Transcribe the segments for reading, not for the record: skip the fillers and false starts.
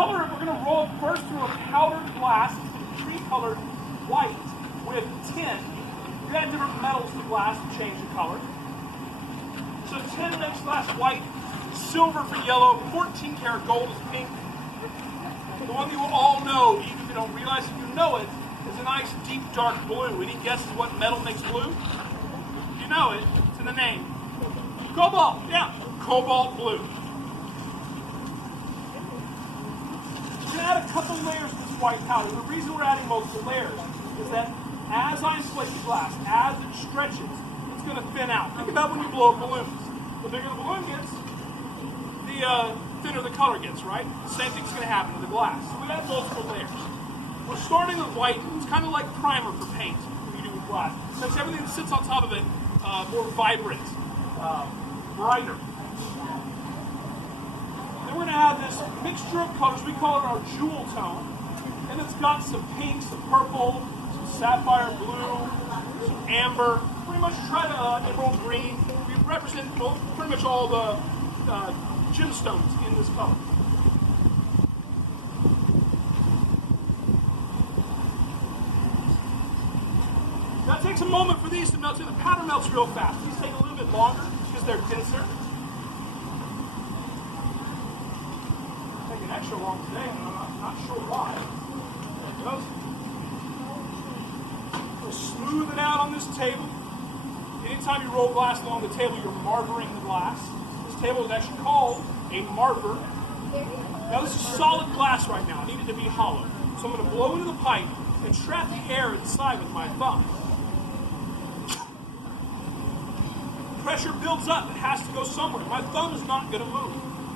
color it, we're going to roll it first through a powdered glass. It's been tree-colored white with tin. You add different metals to glass to change the color. So tin makes glass white, silver for yellow, 14 karat gold is pink. The one you will all know, even if you don't realize it, you know it, is a nice deep dark blue. Any guesses what metal makes blue? You know it, it's in the name. Cobalt, yeah, cobalt blue. We're going to add a couple layers of this white powder. The reason we're adding multiple layers is that as I inflate the glass, as it stretches, it's going to thin out. Think about when you blow up balloons. The bigger the balloon gets, the thinner the color gets, right? The same thing's going to happen to the glass. So we add multiple layers. We're starting with white. It's kind of like primer for paint when you do with glass. It makes everything that sits on top of it more vibrant, brighter. Then we're going to add this mixture of colors. We call it our jewel tone. And it's got some pink, some purple, some sapphire blue, some amber. Pretty much try to emerald green. We represent pretty much all the gemstones in this color. Now it takes a moment for these to melt too. The powder melts real fast. These take a little bit longer because they're denser. Taking extra long today, and I'm not sure why. There it goes. We'll smooth it out on this table. Anytime you roll glass along the table, you're marburing the glass. This table is actually called a marber. Now this is solid glass right now. I need it to be hollow. So I'm going to blow into the pipe and trap the air inside with my thumb. Pressure builds up. It has to go somewhere. My thumb is not going to move.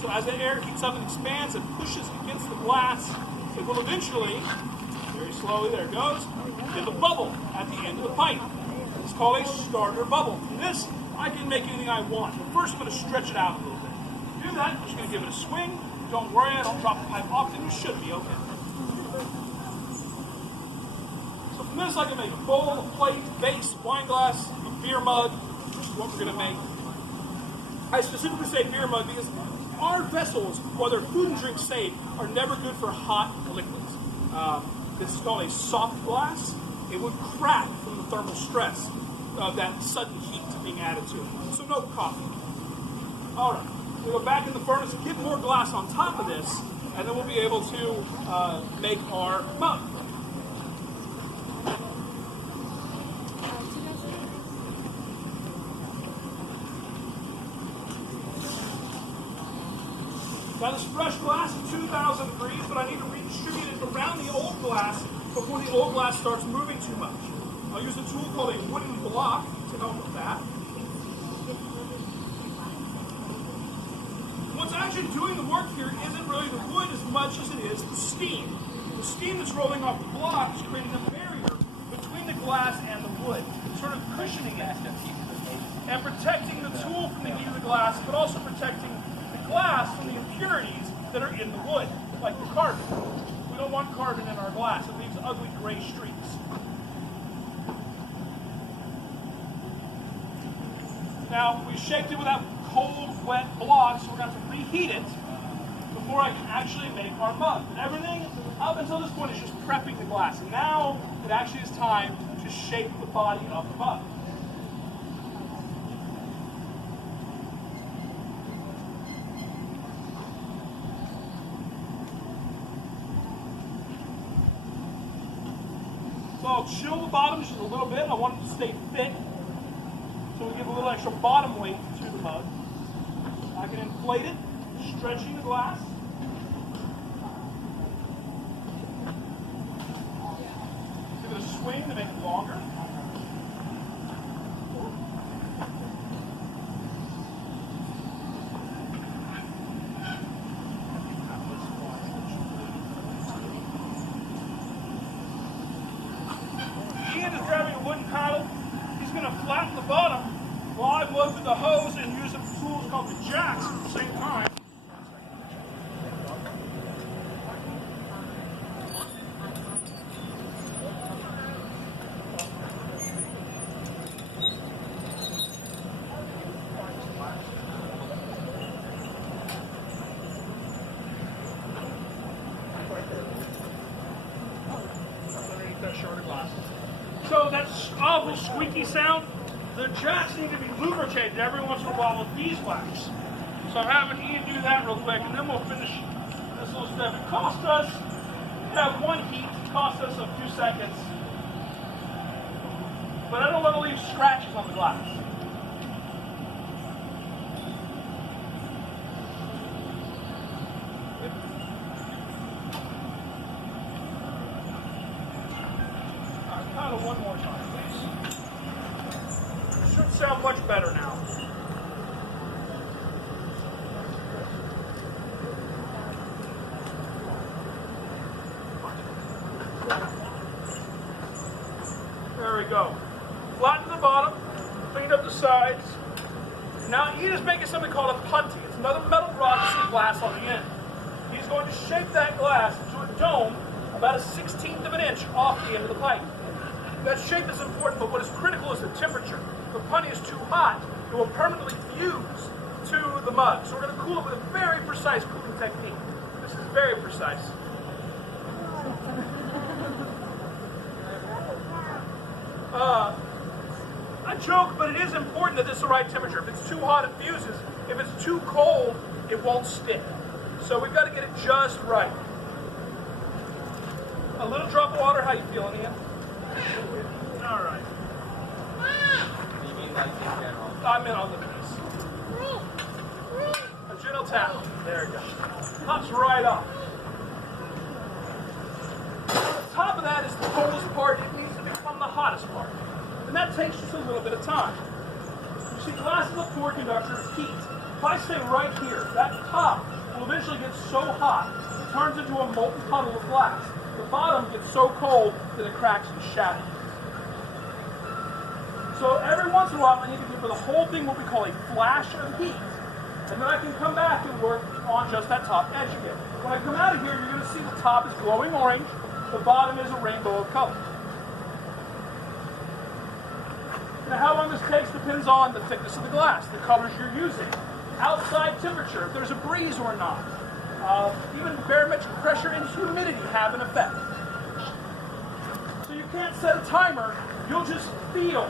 So as the air heats up and expands and pushes against the glass, it will eventually, very slowly, there it goes, get a bubble at the end of the pipe. It's called a starter bubble. This, I can make anything I want. But first, I'm going to stretch it out a little bit. To do that, I'm just going to give it a swing. Don't worry, I don't drop the pipe often. You should be okay. So from this, I can make a bowl, a plate, vase, wine glass, a beer mug, which is what we're going to make. I specifically say beer mug because our vessels, while they're food and drink safe, are never good for hot liquids. This is called a soft glass. It would crack from the thermal stress of that sudden heat being added to it. So no coffee. All right, we'll go back in the furnace, get more glass on top of this, and then we'll be able to make our mug. Now this fresh glass is 2,000 degrees, but I need to redistribute it around the old glass before the old glass starts moving too much. I'll use a tool called a wooden block to help with that. What's actually doing the work here isn't really the wood as much as it is the steam. The steam that's rolling off the block is creating a barrier between the glass and the wood, sort of cushioning it and protecting the tool from the heat of the glass, but also protecting the glass from the impurities that are in the wood, like the carbon. We don't want carbon in our glass. It leaves ugly gray streaks. Now, we shaped it with that cold, wet block, so we're going to have to reheat it before I can actually make our mug. And everything up until this point is just prepping the glass. And now it actually is time to shape the body of the mug. So I'll chill the bottom just a little bit. I want it to stay thick. So we give a little extra bottom weight to the mug. I can inflate it, stretching the glass. Give it a swing to make it longer. Ian is grabbing a wooden paddle. He's going to flatten the bottom while I work with the hose and use some tools called the jacks at the same time. shorter glasses. So that awful squeaky sound, the jacks need to be lubricated every once in a while with beeswax. So I'm having Ian do that real quick, and then we'll finish this little step. It cost us, have one heat, it cost us a few seconds. But I don't want to leave scratches on the glass. Kind of one more time, please. Should sound much better now. There we go. Flatten the bottom, clean up the sides. Now Ian is making something called a punty. It's another metal rod with glass on the end. He's going to shape that glass into a dome about a 1/16 of an inch off the end of the pipe. That shape is important, but what is critical is the temperature. If the punty is too hot, it will permanently fuse to the mug. So we're going to cool it with a very precise cooling technique. This is very precise. I joke, but it is important that this is the right temperature. If it's too hot, it fuses. If it's too cold, it won't stick. So we've got to get it just right. A little drop of water. How you feeling, Ian? All right. You mean like in general? I meant on the piece. A gentle tap. There it goes. Pops right off. On the top of that is the coldest part. It needs to become the hottest part. And that takes just a little bit of time. You see, glass is a poor conductor of heat. If I stay right here, that top will eventually get so hot, it turns into a molten puddle of glass. The bottom gets so cold that it cracks and shatters. So every once in a while, I need to give for the whole thing what we call a flash of heat. And then I can come back and work on just that top edge again. When I come out of here, you're going to see the top is glowing orange, the bottom is a rainbow of color. Now how long this takes depends on the thickness of the glass, the colors you're using, outside temperature, if there's a breeze or not. Even barometric pressure and humidity have an effect. So you can't set a timer, you'll just feel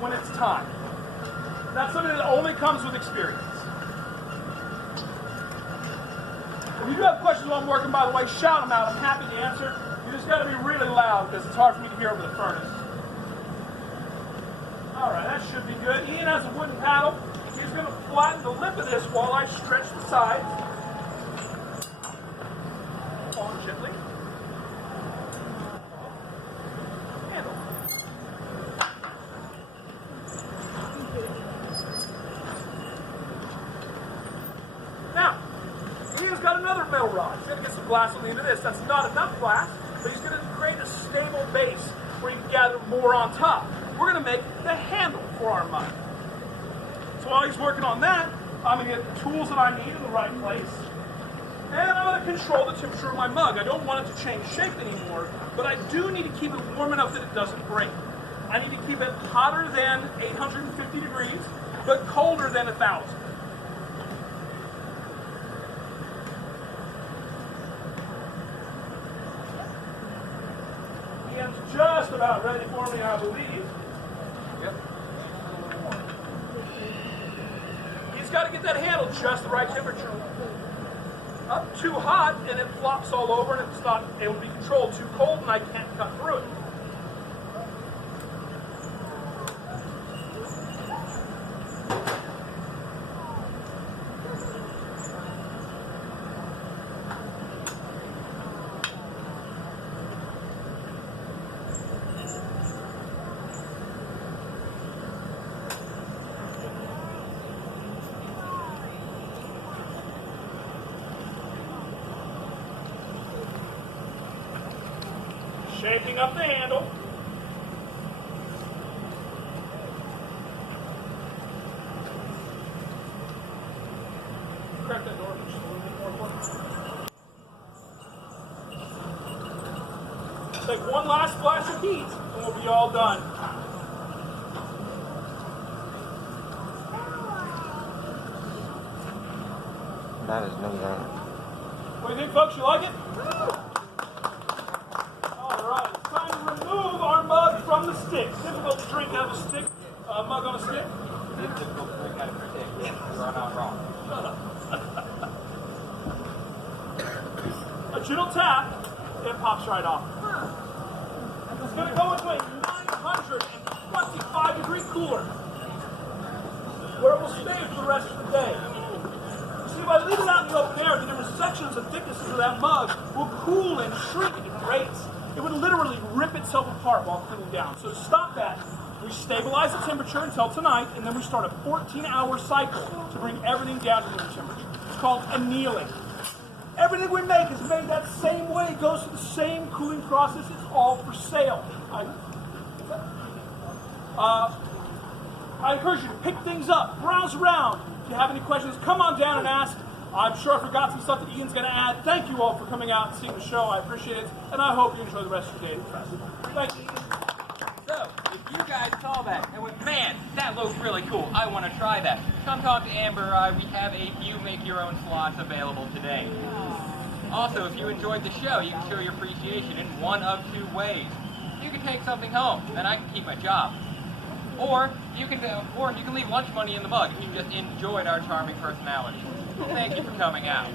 when it's time. That's something that only comes with experience. If you do have questions while I'm working, by the way, shout them out. I'm happy to answer. You just got to be really loud because it's hard for me to hear over the furnace. All right, that should be good. Ian has a wooden paddle. He's going to flatten the lip of this while I stretch the sides. On gently. Handle. Now, Ian's got another metal rod. He's going to get some glass on the end of this. That's not enough glass, but he's going to create a stable base where you can gather more on top. We're going to make the handle for our mug. So while he's working on that, I'm going to get the tools that I need in the right place. And I'm going to control the temperature of my mug. I don't want it to change shape anymore, but I do need to keep it warm enough that it doesn't break. I need to keep it hotter than 850 degrees, but colder than 1,000. Ian's just about ready for me, I believe. Yep. He's got to get that handle just the right temperature. Up too hot and it flops all over and it's not able to be controlled. Too cold and I can't cut through it. Shaping up the handle. Crack that door just a little bit more. Take one last splash of heat and we'll be all done. That is no done. What do you think, folks? You like it? All right, it's time to remove stick. Difficult to drink out of a stick. Mug on a stick. It's difficult to drink out of a stick. You are not wrong. A gentle tap, it pops right off. It's going to go into a 925-degree cooler, where it will stay for the rest of the day. See, by leaving it out in the open air, the different sections and thicknesses of that mug will cool and shrink at different rates. It would literally rip itself apart while cooling down. So to stop that, we stabilize the temperature until tonight, and then we start a 14-hour cycle to bring everything down to room temperature. It's called annealing. Everything we make is made that same way, goes through the same cooling process. It's all for sale. I encourage you to pick things up, browse around. If you have any questions, come on down and ask. I'm sure I forgot some stuff that Ian's going to add. Thank you all for coming out and seeing the show. I appreciate it, and I hope you enjoy the rest of your day at the festival. Thank you, Ian. So, if you guys saw that and went, man, that looks really cool, I want to try that, come talk to Amber. We have a few make-your-own slots available today. Also, if you enjoyed the show, you can show your appreciation in one of two ways. You can take something home, then I can keep my job. Or you can leave lunch money in the mug if you just enjoyed our charming personality. Thank you for coming out.